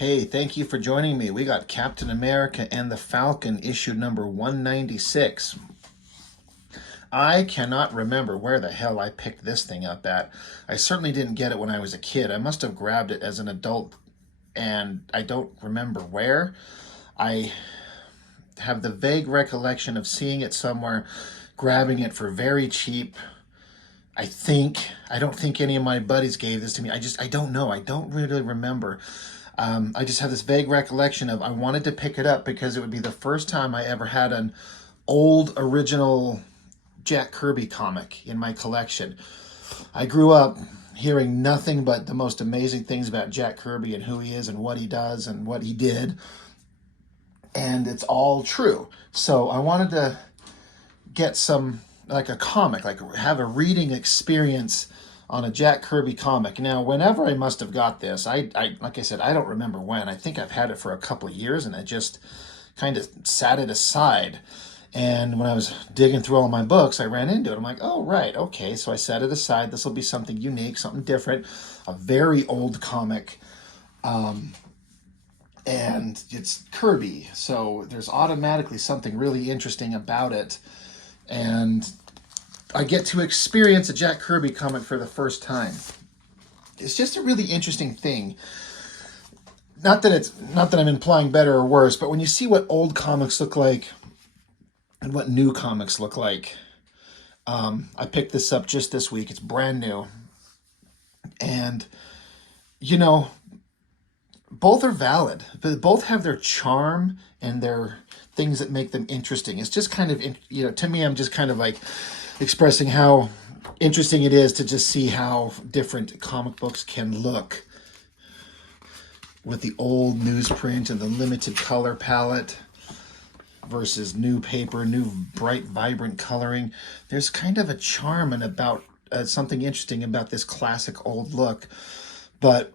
Hey, thank you for joining me. We got Captain America and the Falcon, issue number 196. I cannot remember where the hell I picked this thing up at. I certainly didn't get it when I was a kid. I must have grabbed it as an adult, and I don't remember where. I have the vague recollection of seeing it somewhere, grabbing it for very cheap. I don't think any of my buddies gave this to me. I don't know. I don't really remember. I just have this vague recollection of I wanted to pick it up because it would be the first time I ever had an old original Jack Kirby comic in my collection. I grew up hearing nothing but the most amazing things about Jack Kirby and who he is and what he does and what he did. And it's all true. So I wanted to get some, like a comic, like have a reading experience on a Jack Kirby comic. Now, whenever I must have got this, I like I said, I don't remember when. I think I've had it for a couple of years, and I just kind of sat it aside. And when I was digging through all my books, I ran into it. I'm like, oh, right, okay. So I set it aside. This will be something unique, something different, a very old comic. And it's Kirby, so there's automatically something really interesting about it. And I get to experience a Jack Kirby comic for the first time. It's just a really interesting thing. Not that I'm implying better or worse, but when you see what old comics look like and what new comics look like, I picked this up just this week. It's brand new. And, both are valid, but both have their charm and their things that make them interesting. It's just kind of, to me, I'm just kind of like expressing how interesting it is to just see how different comic books can look with the old newsprint and the limited color palette versus new paper, new bright, vibrant coloring. There's kind of a charm and about something interesting about this classic old look, but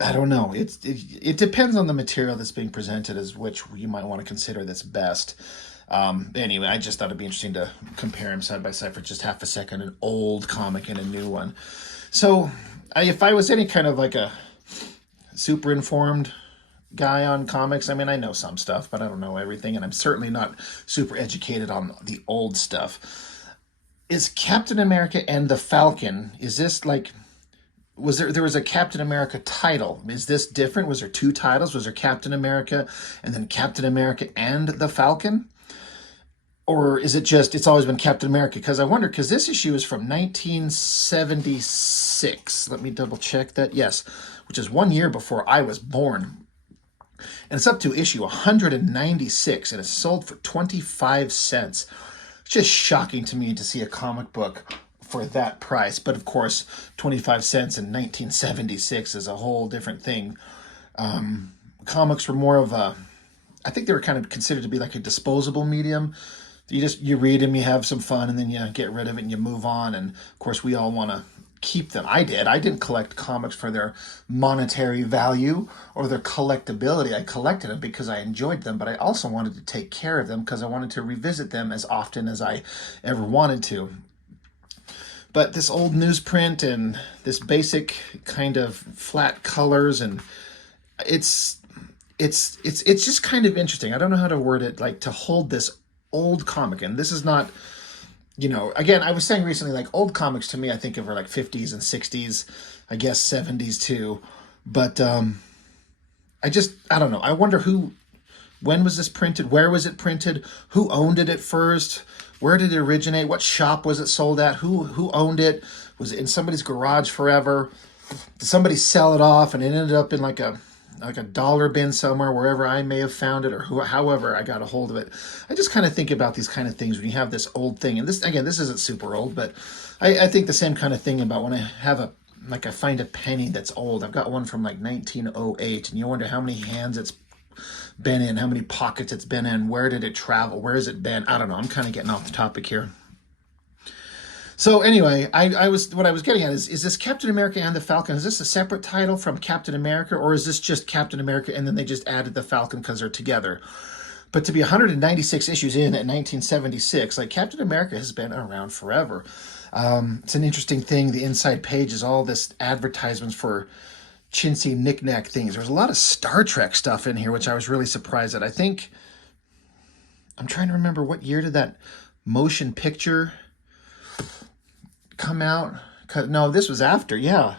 I don't know. It depends on the material that's being presented as which you might want to consider that's best. Anyway, I just thought it'd be interesting to compare them side by side for just half a second, an old comic and a new one. So if I was any kind of like a super informed guy on comics, I mean, I know some stuff, but I don't know everything, and I'm certainly not super educated on the old stuff. Is Captain America and the Falcon, is this like... there was a Captain America title. Is this different? Was there two titles? Was there Captain America and then Captain America and the Falcon? Or is it just, it's always been Captain America? Because I wonder, because this issue is from 1976. Let me double check that. Yes, which is 1 year before I was born. And it's up to issue 196, and it's sold for 25 cents. It's just shocking to me to see a comic book for that price. But of course, 25 cents in 1976 is a whole different thing. Comics were more of a, I think they were kind of considered to be like a disposable medium. You read them, you have some fun, and then you get rid of it and you move on. And of course, we all want to keep them. I did. I didn't collect comics for their monetary value or their collectability. I collected them because I enjoyed them, but I also wanted to take care of them because I wanted to revisit them as often as I ever wanted to. But this old newsprint and this basic kind of flat colors, and it's just kind of interesting. I don't know how to word it, like to hold this old comic. And this is not, again, I was saying recently, like old comics to me, I think of are like 50s and 60s, I guess 70s too. But I don't know. I wonder when was this printed? Where was it printed? Who owned it at first? Where did it originate? What shop was it sold at? Who owned it? Was it in somebody's garage forever? Did somebody sell it off and it ended up in like a dollar bin somewhere, wherever I may have found it, or however I got a hold of it? I just kind of think about these kind of things when you have this old thing. And this, again, this isn't super old, but I think the same kind of thing about when I have I find a penny that's old. I've got one from like 1908, and you wonder how many hands it's been in, how many pockets it's been in, where did it travel, where has it been? I don't know. I'm kind of getting off the topic here. So anyway, what I was getting at is this Captain America and the Falcon, is this a separate title from Captain America, or is this just Captain America and then they just added the Falcon because they're together? But to be 196 issues in at 1976, like Captain America has been around forever. It's an interesting thing. The inside page is all this advertisements for chintzy knick-knack things. There was a lot of Star Trek stuff in here, which I was really surprised at. I think, I'm trying to remember, what year did that motion picture come out? No, this was after, yeah.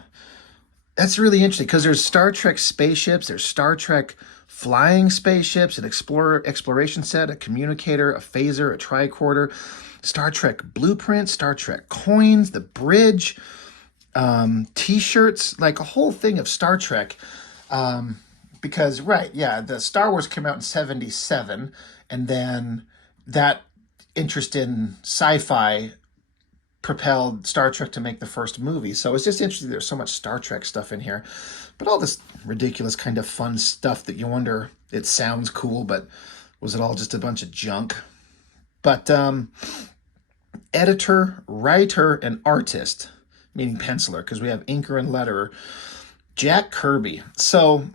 That's really interesting because there's Star Trek spaceships, there's Star Trek flying spaceships, an exploration set, a communicator, a phaser, a tricorder, Star Trek blueprint, Star Trek coins, the bridge, t-shirts, like a whole thing of Star Trek. Because, right, yeah, the Star Wars came out in 77, and then that interest in sci-fi propelled Star Trek to make the first movie. So it's just interesting there's so much Star Trek stuff in here. But all this ridiculous kind of fun stuff that you wonder, it sounds cool, but was it all just a bunch of junk? But editor, writer, and artist, meaning penciler, because we have inker and letterer, Jack Kirby. So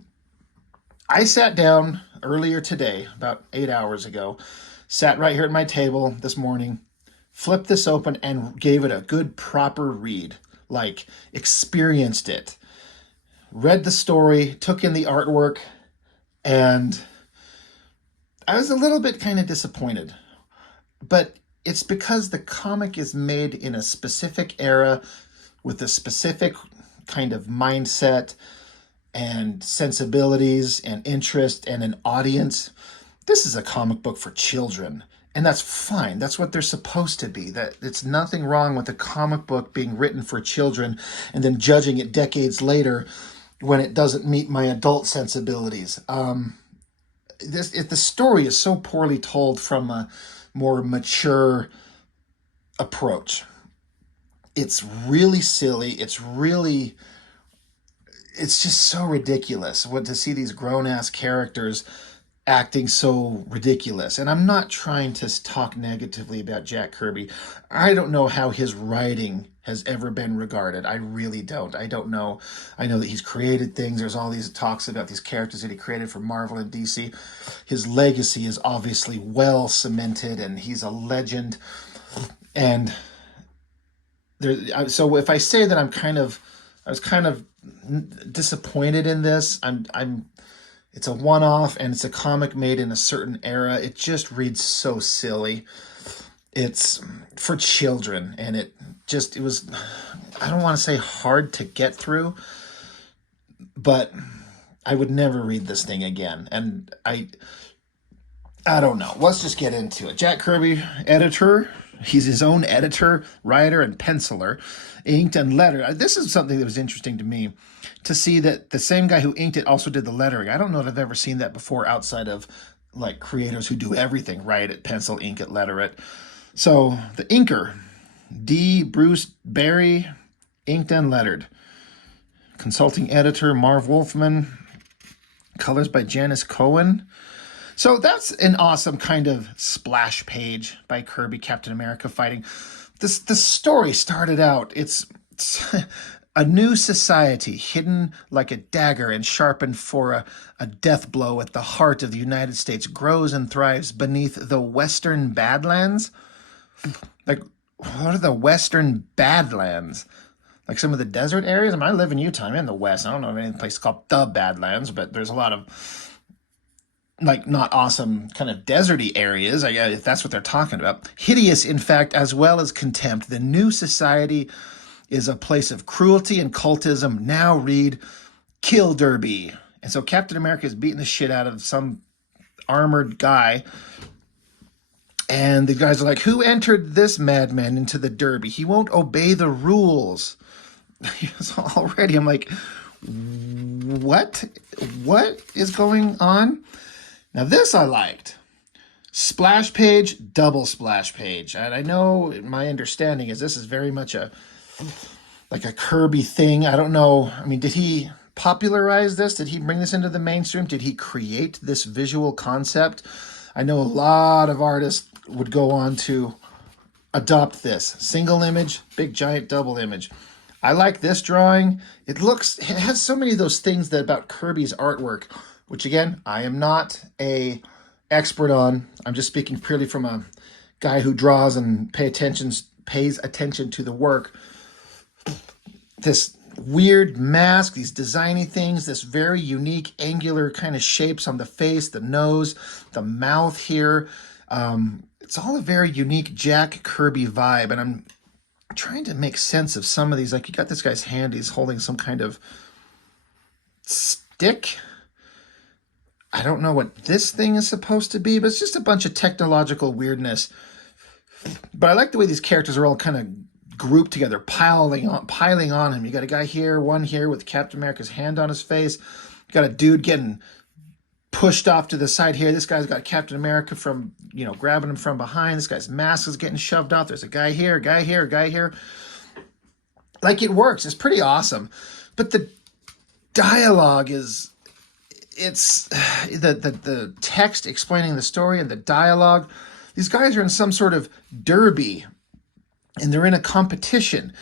I sat down earlier today, about 8 hours ago, sat right here at my table this morning, flipped this open and gave it a good proper read, like experienced it, read the story, took in the artwork, and I was a little bit kind of disappointed. But it's because the comic is made in a specific era with a specific kind of mindset and sensibilities and interest and an audience. This is a comic book for children. And that's fine. That's what they're supposed to be. That it's nothing wrong with a comic book being written for children and then judging it decades later when it doesn't meet my adult sensibilities. The story is so poorly told from a more mature approach. It's really silly. It's just so ridiculous to see these grown-ass characters acting so ridiculous. And I'm not trying to talk negatively about Jack Kirby. I don't know how his writing has ever been regarded. I really don't. I don't know. I know that he's created things. There's all these talks about these characters that he created for Marvel and DC. His legacy is obviously well cemented, and he's a legend. And so if I say that I was kind of disappointed in this, it's a one-off, and it's a comic made in a certain era. It just reads so silly. It's for children, and it was, I don't want to say hard to get through, but I would never read this thing again. And I don't know. Let's just get into it. Jack Kirby, editor. He's his own editor, writer, and penciler, inked and lettered. This is something that was interesting to me, to see that the same guy who inked it also did the lettering. I don't know that I've ever seen that before outside of like creators who do everything, write it, pencil, ink it, letter it. So the inker, D. Bruce Berry, inked and lettered. Consulting editor, Marv Wolfman. Colors by Janice Cohen. So that's an awesome kind of splash page by Kirby, Captain America fighting. The story started out, it's a new society hidden like a dagger and sharpened for a death blow at the heart of the United States grows and thrives beneath the Western Badlands. Like, what are the Western Badlands? Like some of the desert areas? I live in Utah. I'm in the West. I don't know of any place called the Badlands, but there's a lot of like not awesome kind of deserty areas, I guess, if that's what they're talking about. Hideous, in fact, as well as contempt. The new society is a place of cruelty and cultism. Now read Kill Derby. And so Captain America is beating the shit out of some armored guy. And the guys are like, who entered this madman into the Derby? He won't obey the rules. Already, I'm like, what? What is going on? Now this I liked. Splash page, double splash page. And I know my understanding is this is very much like a Kirby thing. I don't know. I mean, did he popularize this? Did he bring this into the mainstream? Did he create this visual concept? I know a lot of artists would go on to adopt this. Single image, big giant double image. I like this drawing. It has so many of those things that about Kirby's artwork, which again, I am not a expert on. I'm just speaking purely from a guy who draws and pays attention to the work. This weird mask, these designy things, this very unique angular kind of shapes on the face, the nose, the mouth here. It's all a very unique Jack Kirby vibe, and I'm trying to make sense of some of these. Like, you got this guy's hand, he's holding some kind of stick. I don't know what this thing is supposed to be, but it's just a bunch of technological weirdness. But I like the way these characters are all kind of grouped together, piling on him. You got a guy here, one here with Captain America's hand on his face. You got a dude getting pushed off to the side here. This guy's got Captain America from, grabbing him from behind. This guy's mask is getting shoved off. There's a guy here, a guy here, a guy here. Like, it works. It's pretty awesome. But the dialogue is, it's the text explaining the story and the dialogue. These guys are in some sort of derby, and they're in a competition,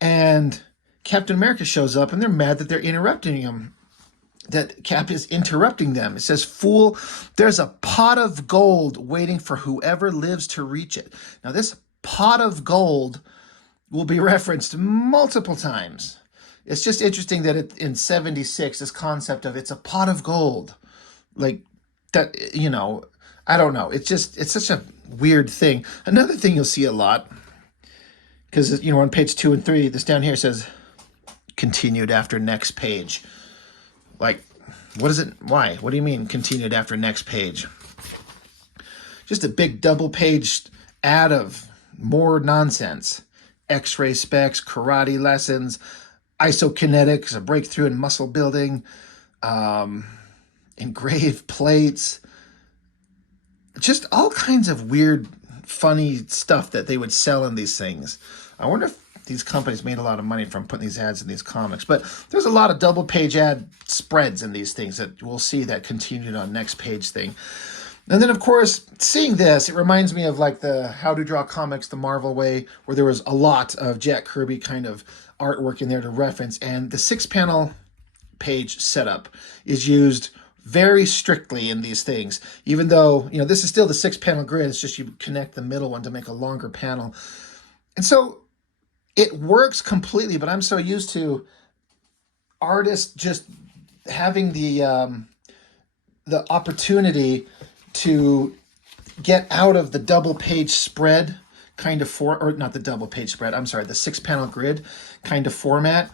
and Captain America shows up, and they're mad that they're interrupting him, that Cap is interrupting them. It says, "Fool, there's a pot of gold waiting for whoever lives to reach it." Now, this pot of gold will be referenced multiple times. It's just interesting that in 76, this concept of it's a pot of gold, like that, I don't know. It's such a weird thing. Another thing you'll see a lot, because, on page 2 and 3, this down here says, continued after next page. Like, what is it? Why? What do you mean continued after next page? Just a big double-page ad of more nonsense. X-ray specs, karate lessons, isokinetics, a breakthrough in muscle building, engraved plates, just all kinds of weird, funny stuff that they would sell in these things. I wonder if these companies made a lot of money from putting these ads in these comics. But there's a lot of double-page ad spreads in these things that we'll see that continued on next page thing. And then, of course, seeing this, it reminds me of like the How to Draw Comics the Marvel Way, where there was a lot of Jack Kirby kind of artwork in there to reference. And the 6-panel page setup is used very strictly in these things. Even though, this is still the 6-panel grid, it's just you connect the middle one to make a longer panel. And so it works completely, but I'm so used to artists just having the opportunity to get out of the double page spread kind of or not the double page spread, I'm sorry, the 6-panel grid kind of format.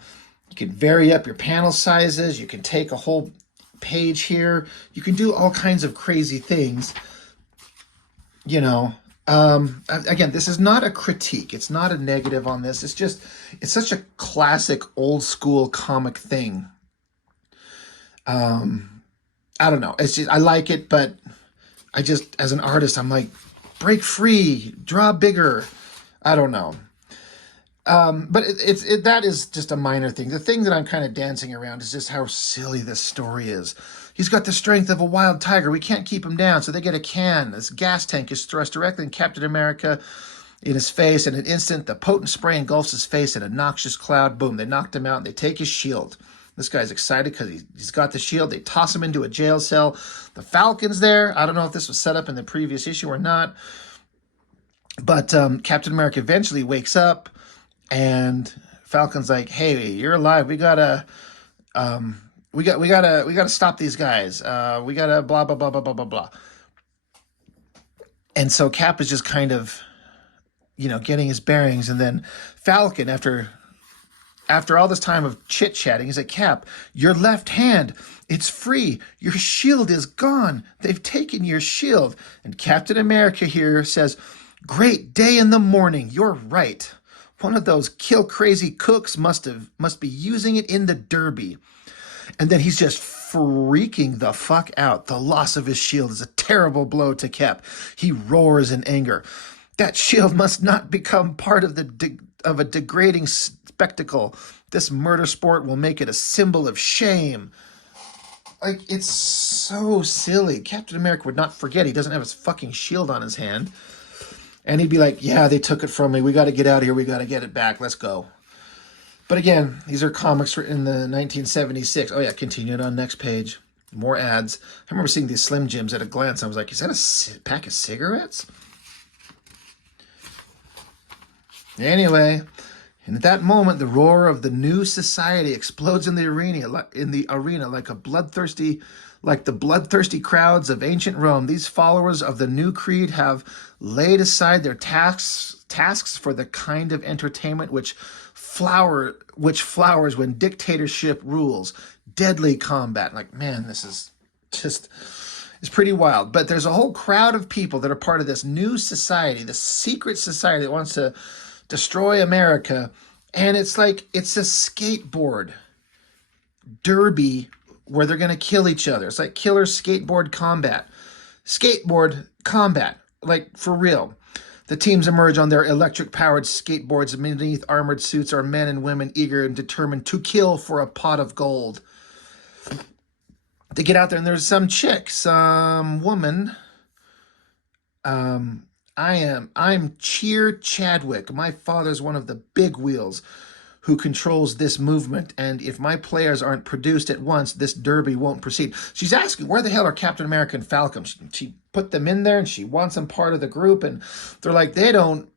You can vary up your panel sizes. You can take a whole page here. You can do all kinds of crazy things. Again, this is not a critique. It's not a negative on this. It's such a classic old school comic thing. I don't know. I like it, but as an artist, I'm like, break free, draw bigger. I don't know. But that is just a minor thing. The thing that I'm kind of dancing around is just how silly this story is. He's got the strength of a wild tiger. We can't keep him down. So they get a can. This gas tank is thrust directly in Captain America in his face. In an instant, the potent spray engulfs his face in a noxious cloud. Boom, they knocked him out and they take his shield. This guy's excited because he's got the shield. They toss him into a jail cell. The Falcon's there. I don't know if this was set up in the previous issue or not. But Captain America eventually wakes up, and Falcon's like, "Hey, you're alive. We gotta stop these guys. We gotta blah blah blah blah blah blah blah." And so Cap is just kind of, getting his bearings, and then Falcon, after all this time of chit-chatting, he's like, "Cap, your left hand, it's free. Your shield is gone. They've taken your shield." And Captain America here says, "Great day in the morning. You're right. One of those kill-crazy cooks must be using it in the derby." And then he's just freaking the fuck out. The loss of his shield is a terrible blow to Cap. He roars in anger. "That shield must not become part of a degrading spectacle. This murder sport will make it a symbol of shame." Like, it's so silly. Captain America would not forget he doesn't have his fucking shield on his hand. And he'd be like, "Yeah, they took it from me. We got to get out of here. We got to get it back. Let's go." But again, these are comics written in the 1976. Oh yeah, continued on next page. More ads. I remember seeing these Slim Jims at a glance. I was like, is that a pack of cigarettes? Anyway, And at that moment, the roar of the new society explodes in the arena like the bloodthirsty crowds of ancient Rome. These followers of the new creed have laid aside their tasks for the kind of entertainment which flowers when dictatorship rules. Deadly combat. Like, man, this is just, it's pretty wild. But there's a whole crowd of people that are part of this new society, this secret society that wants to destroy America. And it's like, it's a skateboard derby where they're going to kill each other. It's like killer skateboard combat. Skateboard combat, like for real. The teams emerge on their electric-powered skateboards. Beneath armored suits are men and women eager and determined to kill for a pot of gold. They get out there, and there's some chick, some woman. I'm Cheer Chadwick. My father's one of the big wheels who controls this movement, and if my players aren't produced at once, this derby won't proceed. She's asking, where the hell are Captain America and Falcon? She put them in there, and she wants them part of the group, and they're like, they don't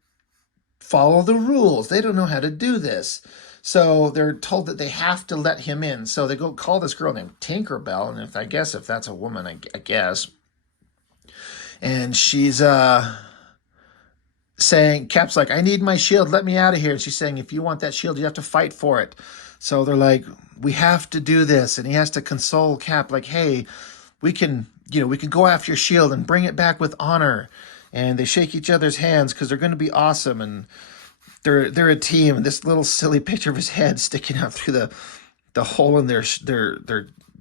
follow the rules. They don't know how to do this. So they're told that they have to let him in. So they go call this girl named Tinkerbell, and if that's a woman, I guess. And she's saying, Cap's like, I need my shield, let me out of here. And she's saying, if you want that shield, you have to fight for it. So they're like, we have to do this. And he has to console Cap, like, hey, we can go after your shield and bring it back with honor. And they shake each other's hands because they're going to be awesome. And they're a team. And this little silly picture of his head sticking out through the hole in their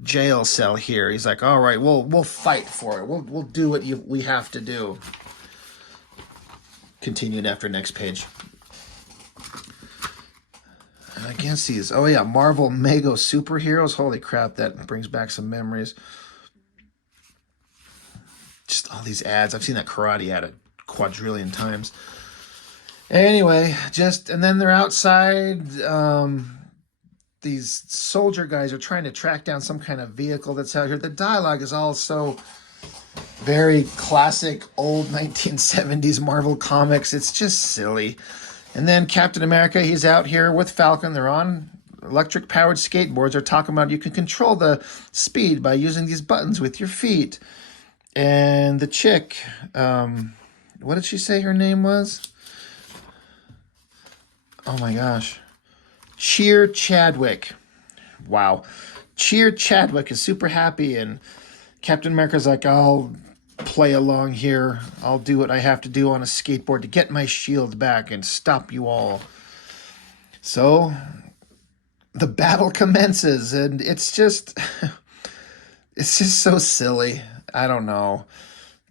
jail cell here. He's like, all right, we'll fight for it. We'll do what we have to do. Continued after next page. And against these, oh yeah, Marvel Mego superheroes. Holy crap, that brings back some memories. Just all these ads. I've seen that karate ad a quadrillion times. Anyway, and then they're outside. These soldier guys are trying to track down some kind of vehicle that's out here. The dialogue is all so very classic old 1970s Marvel comics. It's just silly. And then Captain America, he's out here with Falcon. They're on electric-powered skateboards. They're talking about you can control the speed by using these buttons with your feet. And the chick, what did she say her name was? Oh my gosh. Cheer Chadwick. Wow. Cheer Chadwick is super happy, and Captain America's like, I'll play along here. I'll do what I have to do on a skateboard to get my shield back and stop you all. So the battle commences, and it's just so silly. I don't know.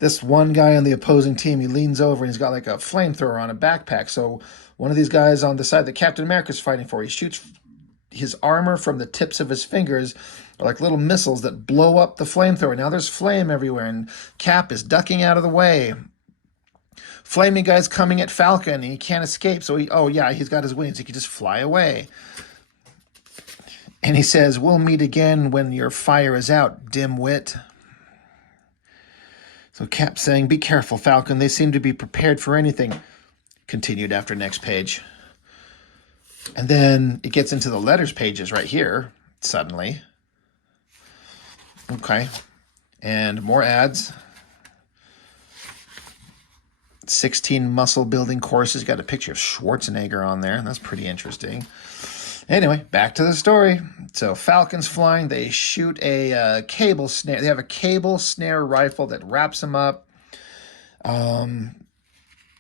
This one guy on the opposing team, he leans over and he's got like a flamethrower on a backpack. So one of these guys on the side that Captain America's fighting for, he shoots his armor from the tips of his fingers, are like little missiles that blow up the flamethrower. Now there's flame everywhere, and Cap is ducking out of the way. Flaming guy's coming at Falcon, and he can't escape. So he's got his wings. He can just fly away. And he says, we'll meet again when your fire is out, dimwit. So Cap's saying, be careful, Falcon. They seem to be prepared for anything. Continued after next page. And then it gets into the letters pages right here, suddenly. Okay. And more ads. 16 muscle building courses. Got a picture of Schwarzenegger on there. That's pretty interesting. Anyway, back to the story. So Falcon's flying. They shoot a cable snare. They have a cable snare rifle that wraps them up.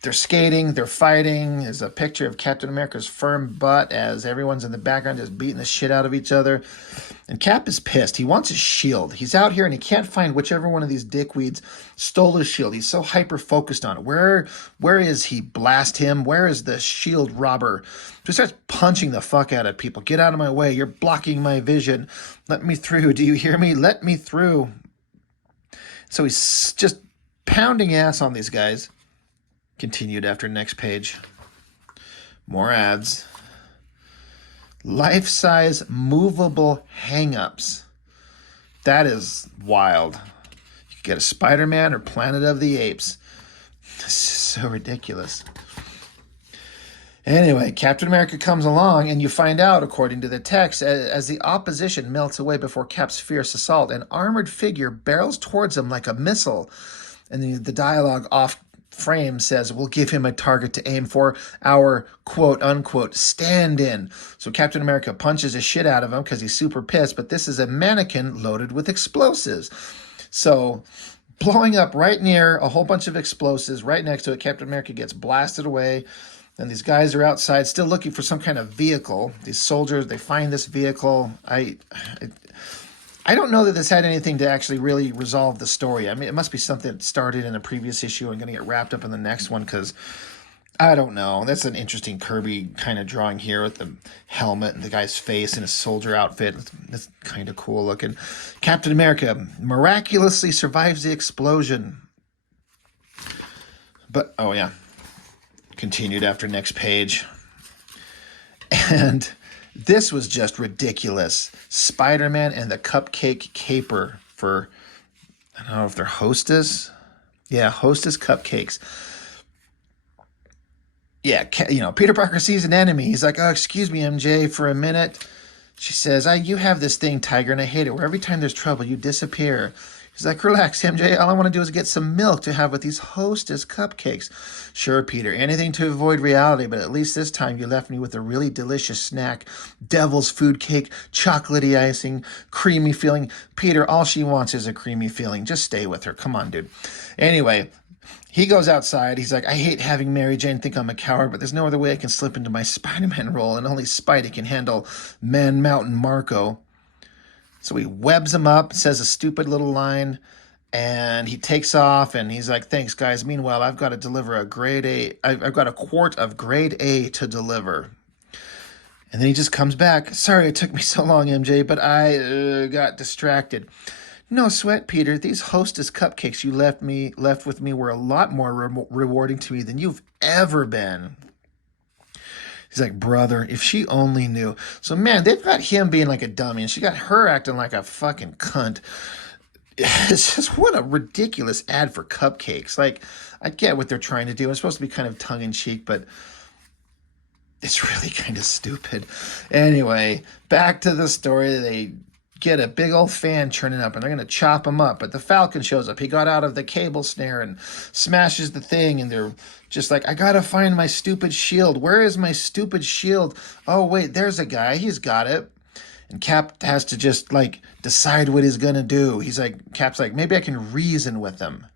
They're skating. They're fighting. There's a picture of Captain America's firm butt as everyone's in the background just beating the shit out of each other. And Cap is pissed. He wants his shield. He's out here and he can't find whichever one of these dickweeds stole his shield. He's so hyper-focused on it. Where is he? Blast him. Where is the shield robber? Just starts punching the fuck out of people. Get out of my way. You're blocking my vision. Let me through. Do you hear me? Let me through. So he's just pounding ass on these guys. Continued after next page. More ads. Life-size movable hang-ups. That is wild. You could get a Spider-Man or Planet of the Apes. This is so ridiculous. Anyway, Captain America comes along, and you find out, according to the text, as the opposition melts away before Cap's fierce assault, an armored figure barrels towards him like a missile. And the dialogue off frame says, we'll give him a target to aim for, our quote unquote stand in. So Captain America punches the shit out of him because he's super pissed, but this is a mannequin loaded with explosives. So blowing up right near a whole bunch of explosives right next to it, Captain America gets blasted away. And these guys are outside still looking for some kind of vehicle. These soldiers, they find this vehicle. I don't know that this had anything to actually really resolve the story. I mean, it must be something that started in a previous issue and going to get wrapped up in the next one, because I don't know. That's an interesting Kirby kind of drawing here with the helmet and the guy's face in his soldier outfit. That's kind of cool looking. Captain America miraculously survives the explosion. But, oh yeah. Continued after next page. And this was just ridiculous. Spider-Man and the Cupcake Caper for, I don't know if they're Hostess. Yeah, Hostess Cupcakes. Yeah, Peter Parker sees an enemy. He's like, oh, excuse me, MJ, for a minute. She says, you have this thing, Tiger, and I hate it, where every time there's trouble, you disappear. He's like, relax, MJ. All I want to do is get some milk to have with these Hostess cupcakes. Sure, Peter, anything to avoid reality, but at least this time you left me with a really delicious snack. Devil's food cake, chocolatey icing, creamy feeling. Peter, all she wants is a creamy feeling. Just stay with her. Come on, dude. Anyway, he goes outside. He's like, I hate having Mary Jane think I'm a coward, but there's no other way I can slip into my Spider-Man role, and only Spidey can handle Man Mountain Marco. So he webs him up, says a stupid little line, and he takes off, and he's like, thanks, guys. Meanwhile, I've got to deliver a grade A. I've got a quart of grade A to deliver. And then he just comes back. Sorry it took me so long, MJ, but I got distracted. No sweat, Peter. These Hostess cupcakes you left with me were a lot more rewarding to me than you've ever been. He's like, brother, if she only knew. So, man, they've got him being like a dummy, and she got her acting like a fucking cunt. It's just, what a ridiculous ad for cupcakes. Like, I get what they're trying to do. It's supposed to be kind of tongue-in-cheek, but it's really kind of stupid. Anyway, back to the story. They get a big old fan churning up, and they're going to chop him up. But the Falcon shows up. He got out of the cable snare and smashes the thing, and they're just like, I got to find my stupid shield. Where is my stupid shield? Oh, wait, there's a guy. He's got it. And Cap has to just, like, decide what he's going to do. Cap's like, maybe I can reason with him.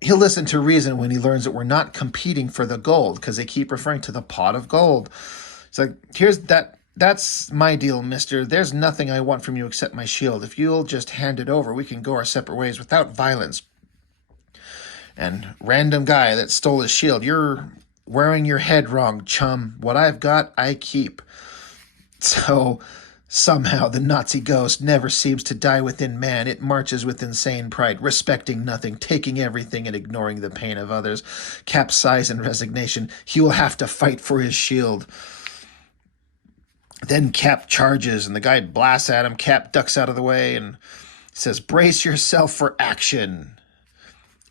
He'll listen to reason when he learns that we're not competing for the gold, because they keep referring to the pot of gold. It's like, that's my deal, mister. There's nothing I want from you except my shield. If you'll just hand it over, we can go our separate ways without violence. And random guy that stole his shield, you're wearing your head wrong, chum. What I've got, I keep. So somehow the Nazi ghost never seems to die within man. It marches with insane pride, respecting nothing, taking everything and ignoring the pain of others. Cap's sighs in resignation. He will have to fight for his shield. Then Cap charges, and the guy blasts at him. Cap ducks out of the way and says, brace yourself for action.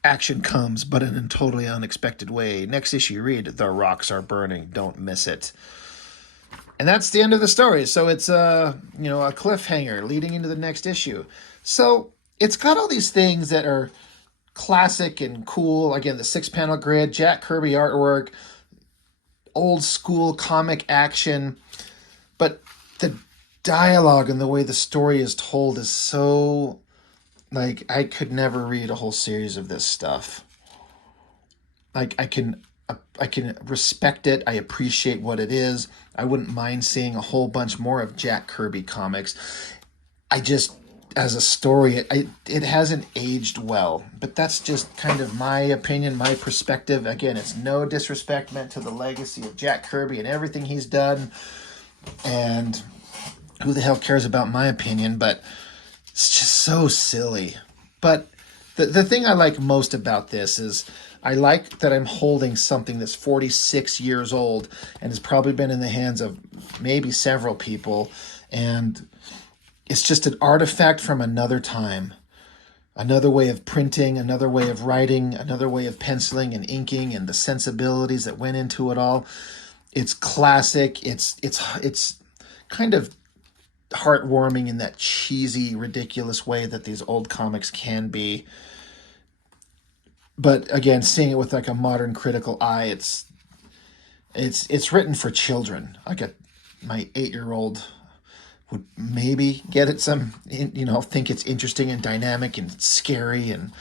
Action comes, but in a totally unexpected way. Next issue, read, The Rocks Are Burning. Don't miss it. And that's the end of the story. So it's a cliffhanger leading into the next issue. So it's got all these things that are classic and cool. Again, the 6-panel grid, Jack Kirby artwork, old school comic action. But the dialogue and the way the story is told is so, like, I could never read a whole series of this stuff. Like, I can respect it. I appreciate what it is. I wouldn't mind seeing a whole bunch more of Jack Kirby comics. As a story, it hasn't aged well. But that's just kind of my opinion, my perspective. Again, it's no disrespect meant to the legacy of Jack Kirby and everything he's done. And who the hell cares about my opinion? But it's just so silly. But the thing I like most about this is I like that I'm holding something that's 46 years old and has probably been in the hands of maybe several people. And it's just an artifact from another time. another way of printing, another way of writing, another way of penciling and inking, and the sensibilities that went into it all. It's classic. It's kind of heartwarming in that cheesy, ridiculous way that these old comics can be. But again, seeing it with like a modern critical eye, it's written for children. My 8-year-old would maybe get it think it's interesting and dynamic and scary and,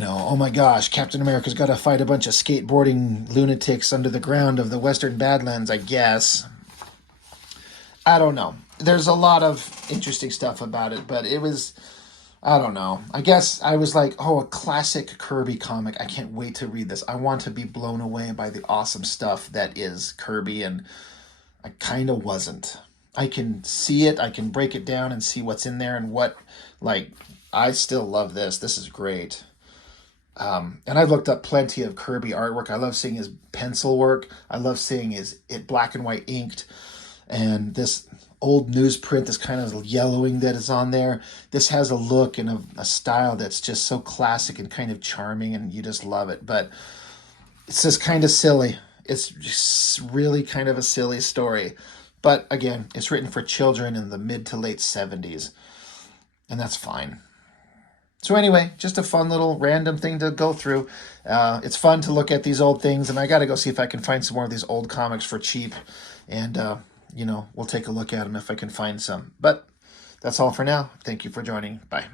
oh my gosh, Captain America's got to fight a bunch of skateboarding lunatics under the ground of the Western Badlands, I guess. I don't know. There's a lot of interesting stuff about it, but I don't know. I guess I was like, oh, a classic Kirby comic. I can't wait to read this. I want to be blown away by the awesome stuff that is Kirby, and I kind of wasn't. I can see it. I can break it down and see what's in there and I still love this. This is great. And I've looked up plenty of Kirby artwork. I love seeing his pencil work. I love seeing it black and white inked. And this old newsprint, this kind of yellowing that is on there, this has a look and a style that's just so classic and kind of charming, and you just love it. But it's just kind of silly. It's just really kind of a silly story. But again, it's written for children in the mid to late 70s, and that's fine. So anyway, just a fun little random thing to go through. It's fun to look at these old things, and I got to go see if I can find some more of these old comics for cheap. And, we'll take a look at them if I can find some. But that's all for now. Thank you for joining. Bye.